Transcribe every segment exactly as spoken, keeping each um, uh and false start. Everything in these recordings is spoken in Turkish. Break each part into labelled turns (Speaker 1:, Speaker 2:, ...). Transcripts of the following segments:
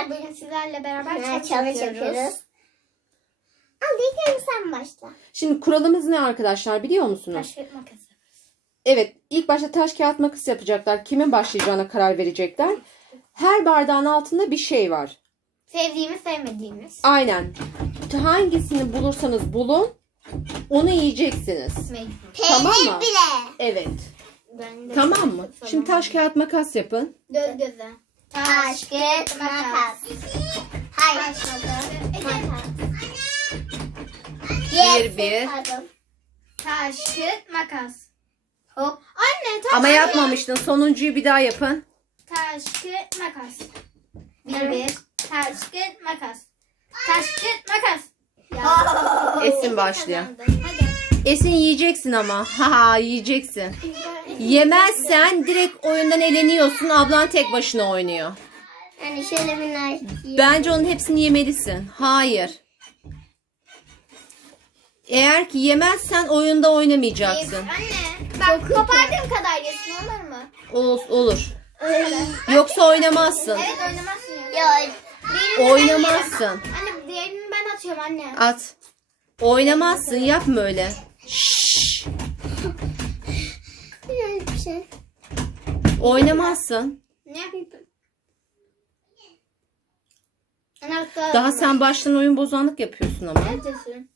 Speaker 1: arkadaşlar bugün sizlerle beraber
Speaker 2: Evet,
Speaker 1: challenge
Speaker 2: challenge
Speaker 1: yapıyoruz.
Speaker 2: yapıyoruz. Al ilk önce sen başla.
Speaker 3: Şimdi kuralımız ne arkadaşlar biliyor musunuz?
Speaker 1: Taş kağıt makas.
Speaker 3: Evet, ilk başta taş kağıt makas yapacaklar. Kimin başlayacağına karar verecekler. Her bardağın altında bir şey var.
Speaker 1: Sevdiğimiz sevmediğimiz.
Speaker 3: Aynen. Hangisini bulursanız bulun, onu yiyeceksiniz.
Speaker 1: Mecbur.
Speaker 3: Tamam
Speaker 2: Peynir
Speaker 3: mı?
Speaker 2: bile.
Speaker 3: Evet.
Speaker 1: Ben de
Speaker 3: Tamam mı?
Speaker 1: Tamam.
Speaker 3: Şimdi taş kağıt makas yapın.
Speaker 1: Göz göze.
Speaker 2: Taş, kağıt, makas. Hayır.
Speaker 1: Makas.
Speaker 3: Bir bir.
Speaker 2: Pardon.
Speaker 1: Taş kağıt makas.
Speaker 2: Hop.
Speaker 1: Anne taş
Speaker 3: Ama
Speaker 1: kağıt-
Speaker 3: yapmamıştın. Sonuncuyu bir daha yapın.
Speaker 1: Taş kağıt makas. Bir
Speaker 2: Evet.
Speaker 1: bir. Taş kağıt makas. Taş kağıt makas. Ya.
Speaker 3: Esin başlıyor.
Speaker 1: Kazandım. Hadi.
Speaker 3: Esin yiyeceksin ama. Haha yiyeceksin. Yemezsen direkt oyundan eleniyorsun. Ablan tek başına oynuyor.
Speaker 2: Yani şöyle bir nar.
Speaker 3: Bence onun hepsini yemelisin. Hayır. Eğer ki yemezsen oyunda oynamayacaksın.
Speaker 1: Anne. Bak kopardığım kadar yesin olur mu?
Speaker 3: Ol- olur. Yoksa oynamazsın.
Speaker 1: Evet oynamazsın ya.
Speaker 2: Ya.
Speaker 1: Diğerini
Speaker 3: Oynamazsın.
Speaker 1: ben Anne diğerini ben atıyorum anne.
Speaker 3: At. Oynamazsın. Yapma öyle. Şşş.
Speaker 2: Bir şey.
Speaker 3: Oynamazsın.
Speaker 1: Ne yapayım? Anne hatta.
Speaker 3: Daha sen baştan oyun bozanlık yapıyorsun ama.
Speaker 1: Neredesin?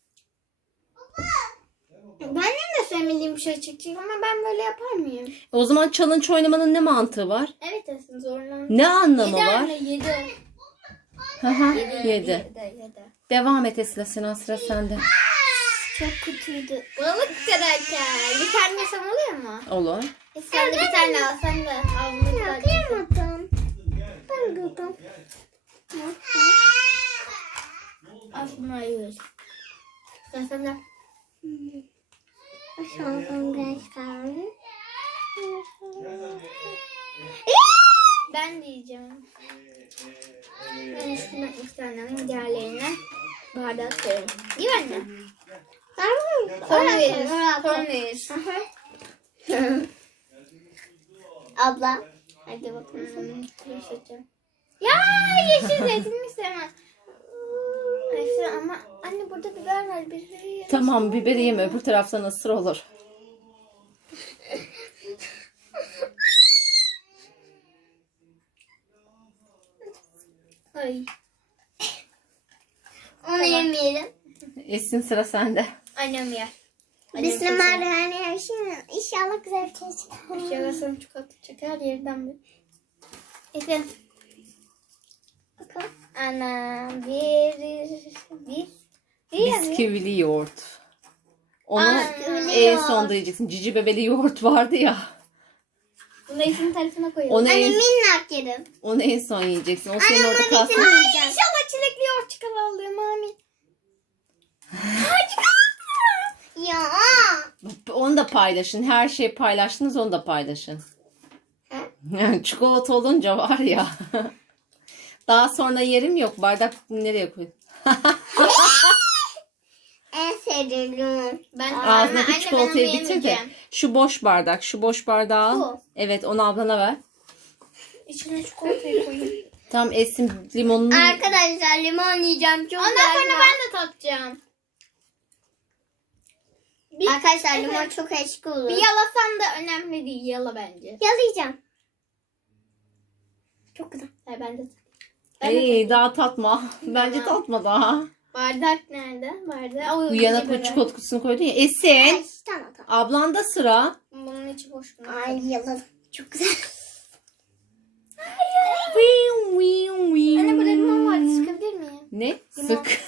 Speaker 1: Benim de sevmediğim bir şey çekecek ama ben böyle yapar mıyım?
Speaker 3: O zaman challenge oynamanın ne mantığı var?
Speaker 1: Evet Esin zorlandım.
Speaker 3: Ne anlamı
Speaker 1: Yedi
Speaker 3: var?
Speaker 1: anne yedi.
Speaker 3: Haha,
Speaker 1: Yedi.
Speaker 3: Yedi.
Speaker 1: Yedi.
Speaker 3: Devam et Esra, Sinan, sıra sende.
Speaker 1: Çok kötüydü. Balık kadarken. Bir tane yesem oluyor mu?
Speaker 3: Olur.
Speaker 1: E sen de bir tane al. Sen de al.
Speaker 2: Ya kıyamadım. Ben durdum.
Speaker 1: Al şunları yiyoruz. Sen sen de.
Speaker 2: Şansım genç kaldı.
Speaker 1: Ben de yiyeceğim. Ben şundan iki tane alayım. Diğerlerine bardağa koyalım. Değil mi anne? Son veririz. Son veririz.
Speaker 2: Abla.
Speaker 1: Hadi bakalım sana göstereceğim. Ya yeşil zeytin istemem. Neyse ama anne burada biber var. Biberi yiyelim.
Speaker 3: Tamam, biberi yeme, öbür taraftan ısır olur.
Speaker 1: Ay.
Speaker 2: Onu yemeyelim.
Speaker 3: Esin, sıra sende.
Speaker 1: Annem yer.
Speaker 2: Bismillahirrahmanirrahim. İnşallah güzel bir şey çıkar.
Speaker 1: Şurasını çikolata çeker yerden bir. Efendim.
Speaker 2: Bakalım.
Speaker 1: Ana bir bir bir yazıyor.
Speaker 3: Bisküvili yoğurt. Onu
Speaker 1: Aa,
Speaker 3: en sonda yiyeceksin. Cici bebeli yoğurt vardı ya.
Speaker 1: Bunu da isim tarifine koyalım.
Speaker 3: Onu
Speaker 2: Anne
Speaker 3: en,
Speaker 2: minnak yedim.
Speaker 3: onu en son yiyeceksin. O senin orada kalsın.
Speaker 1: Ay inşallah çilekli yoğurt çıkar alıyorum amin.
Speaker 2: Ya.
Speaker 3: Onu da paylaşın. Her şeyi paylaştınız, onu da paylaşın.
Speaker 2: He?
Speaker 3: Çikolata olunca var ya. Daha sonra yerim yok. Bardak nereye koy?
Speaker 2: En sevdiğim.
Speaker 1: Ben
Speaker 3: Ağzındaki
Speaker 1: anne,
Speaker 3: çikolatayı
Speaker 1: ben onu
Speaker 3: bitir de.
Speaker 1: yemeyeceğim.
Speaker 3: Şu boş bardak. Şu boş bardağı al.
Speaker 2: Bu.
Speaker 3: Evet, onu ablana ver.
Speaker 1: İçine çikolatayı koyayım.
Speaker 3: Tam Esin limonunu...
Speaker 2: Arkadaşlar limon yiyeceğim. Çok
Speaker 1: Ondan
Speaker 2: güzel.
Speaker 1: sonra ben de tatacağım. Bir,
Speaker 2: Arkadaşlar
Speaker 1: Evet.
Speaker 2: limon çok eşki olur.
Speaker 1: bir yalasan da önemli değil. Yala bence.
Speaker 2: Yalayacağım. Çok güzel.
Speaker 1: Hayır ben de ben de
Speaker 3: Ey, daha tatma. Bence
Speaker 1: Tamam.
Speaker 3: tatma daha.
Speaker 1: Bardak nerede? Bardak. O
Speaker 3: Bu yana
Speaker 1: gibi.
Speaker 3: koy, çikolata kutusunu koydun ya. Esin.
Speaker 2: Ay, tamam tamam.
Speaker 3: Ablanda sıra.
Speaker 1: Bunun içi boş.
Speaker 2: Ay yaladım. Çok güzel.
Speaker 1: Anne burada limon var. Sıkabilir miyim?
Speaker 3: Ne?
Speaker 1: Limon.
Speaker 3: Sık.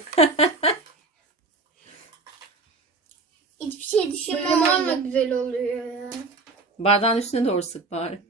Speaker 2: Hiçbir şey
Speaker 1: Bu
Speaker 2: düşünmem.
Speaker 1: limon da güzel oluyor ya.
Speaker 3: Bardağın üstüne doğru sık bari.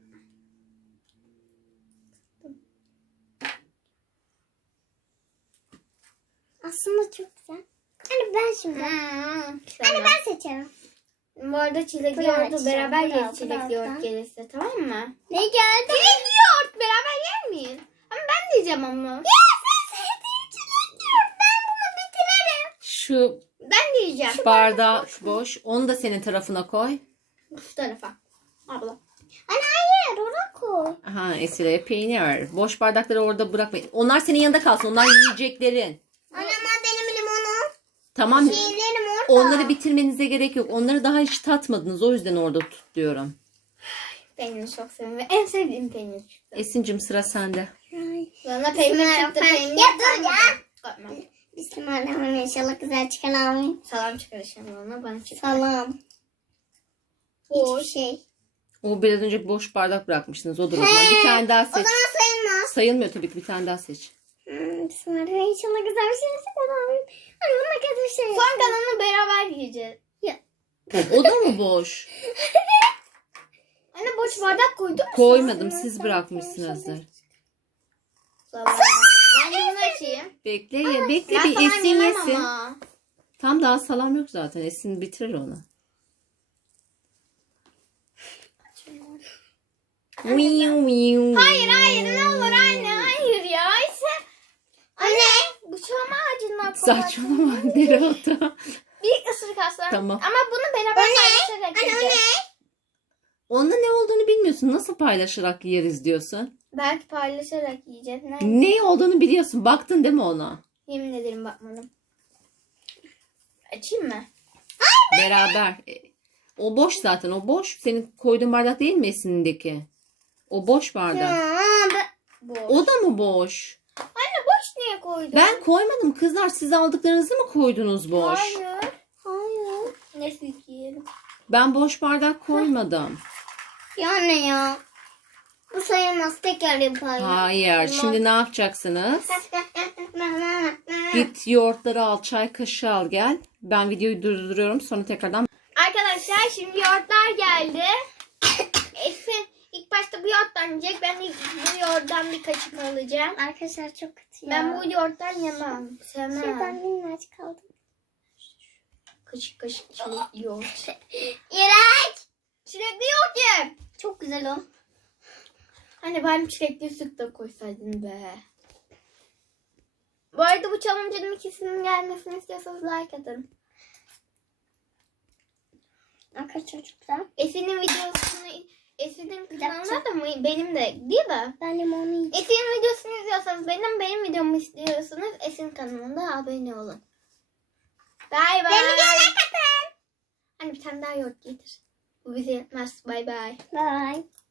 Speaker 2: Aslında çok güzel. Hani ben şimdi.
Speaker 1: Hmm,
Speaker 2: Hani ben seçerim.
Speaker 1: Bu arada çilekli
Speaker 2: Bırak
Speaker 1: yoğurdu
Speaker 2: işte,
Speaker 1: beraber
Speaker 2: bırak,
Speaker 1: yeriz çilekli
Speaker 2: bırak
Speaker 1: yoğurt
Speaker 2: da.
Speaker 1: gelirse tamam mı?
Speaker 2: Ne geldi?
Speaker 1: Çilekli yoğurt beraber yer miyiz? Ama ben de yiyeceğim ama.
Speaker 2: Ya sen sevdiğin çilek yiyorum. Ben bunu bitiririm.
Speaker 3: Şu
Speaker 1: Ben de yiyeceğim.
Speaker 3: bardağı boş. Onu da senin tarafına koy.
Speaker 1: Şu tarafa. Abla.
Speaker 2: Anne hayır oraya koy.
Speaker 3: Aha Esile peynir. Boş bardakları orada bırakmayın. Onlar senin yanında kalsın. Onlar yiyeceklerin.
Speaker 2: Anne ama benim limonum.
Speaker 3: Tamam.
Speaker 2: Şeylerim orada.
Speaker 3: Onları bitirmenize gerek yok. Onları daha hiç tatmadınız. O yüzden orada tut diyorum.
Speaker 1: Peyniri çok seviyorum ve en sevdiğim peynir çıktı.
Speaker 3: Esin'cim sıra sende.
Speaker 1: Bana peynir çıktı. Peynir
Speaker 2: Ya dur ya.
Speaker 1: Korkma.
Speaker 2: Bismillahirrahmanirrahim. İnşallah güzel çıkar abi.
Speaker 1: Salam çıkarışım ona bana çıktı.
Speaker 2: Salam. Hiçbir şey.
Speaker 3: O biraz önce boş bardak bırakmıştınız. O durumda. Bir tane daha
Speaker 2: O
Speaker 3: seç.
Speaker 2: zaman sayılmaz.
Speaker 3: Sayılmıyor tabii ki. Bir tane daha seç.
Speaker 2: Hmm, Bismillahirrahmanirrahim. İnşallah güzel bir şey çıkar abi. Anne buna kötü bir şey.
Speaker 1: Son kalanını beraber yiyeceğiz.
Speaker 3: O da mı boş?
Speaker 1: Anne boş bardak koydun mu?
Speaker 3: Koymadım. Siz bırakmışsınızdır.
Speaker 1: Salam. Ben de bunu açayım.
Speaker 3: Bekle ya. Bekle
Speaker 1: Ben
Speaker 3: bir
Speaker 1: salam
Speaker 3: Esin
Speaker 1: yemem
Speaker 3: yesin.
Speaker 1: ama.
Speaker 3: Tam daha salam yok zaten. Esin bitirir onu.
Speaker 1: Hayır hayır ne olur anne hayır ya. İşte, anne bu çam ağacından
Speaker 3: Saçmalama Derota.
Speaker 1: bir ısırık aslan.
Speaker 3: Tamam.
Speaker 1: Ama bunu beraber paylaşarak yiyeceğiz.
Speaker 3: Onunla ne olduğunu bilmiyorsun. Nasıl paylaşarak yeriz diyorsun.
Speaker 1: Belki paylaşarak yiyeceğiz. Ne?
Speaker 3: Ne olduğunu biliyorsun. Baktın değil mi ona?
Speaker 1: Yemin ederim bakmadım. Açayım mı?
Speaker 3: Beraber. E, O boş zaten. O boş. Senin koyduğun bardak değil mi Esin'indeki? O boş bardak.
Speaker 2: Aa, ben-
Speaker 1: Boş.
Speaker 3: O da mı boş?
Speaker 1: Anne boş niye koydun?
Speaker 3: Ben koymadım. Kızlar siz aldıklarınızı mı koydunuz boş?
Speaker 1: Hayır.
Speaker 2: Hayır.
Speaker 1: Neyse yiyelim.
Speaker 3: Ben boş bardak koymadım.
Speaker 2: Ya ne ya? Bu sayılmaz. Tekrar yapayım.
Speaker 3: Hayır. Şimdi ne yapacaksınız? Git yoğurtları al. Çay kaşığı al gel. Ben videoyu durduruyorum. Sonra tekrardan.
Speaker 1: Arkadaşlar şimdi yoğurtlar geldi. Esin ilk başta bu yoğurttan yiyecek. Ben de bu yoğurttan bir kaşık alacağım.
Speaker 2: Arkadaşlar çok kötü ya.
Speaker 1: Ben bu yoğurttan yemem. Sevmem.
Speaker 2: Şuradan minnacık kaldım.
Speaker 1: Kaşık kaşık çilekli yoğurt.
Speaker 2: İğrenç.
Speaker 1: Çilekli yoğurt ye.
Speaker 2: Çok güzel o.
Speaker 1: Hani ben çilekli süt de koysaydın be. Bu arada bu challenge'ın ikisinin gelmesini istiyorsanız like atın.
Speaker 2: Arkadaşlar çok güzel.
Speaker 1: Esin'in videosunu Esin'in
Speaker 2: dakika.
Speaker 1: kanalında da mı? Benim de değil mi?
Speaker 2: Ben limonu yiyeceğim.
Speaker 1: Esin'in videosunu izliyorsanız benim benim videomu istiyorsanız Esin kanalında abone olun. Bay bay.
Speaker 2: Beni göre katın.
Speaker 1: Hani bir tane daha yoğurt getir. Bu bize yetmez. Bay bay.
Speaker 2: Bye.